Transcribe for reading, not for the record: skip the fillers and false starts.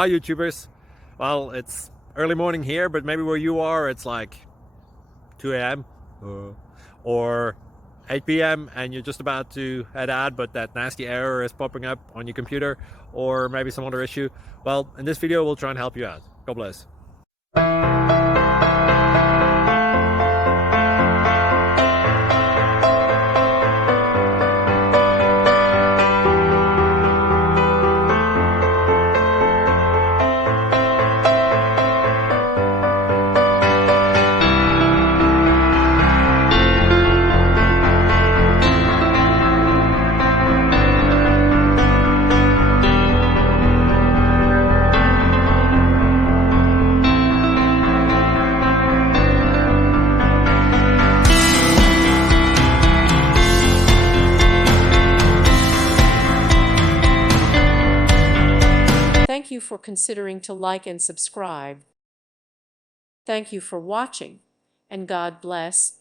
Hi YouTubers. Well, it's early morning here, but maybe where you are it's like 2 a.m. or 8 p.m. and you're just about to head out, but that nasty error is popping up on your computer, or maybe some other issue. Well, in this video we'll try and help you out. God bless. Thank you for considering to like and subscribe. Thank you for watching, and God bless.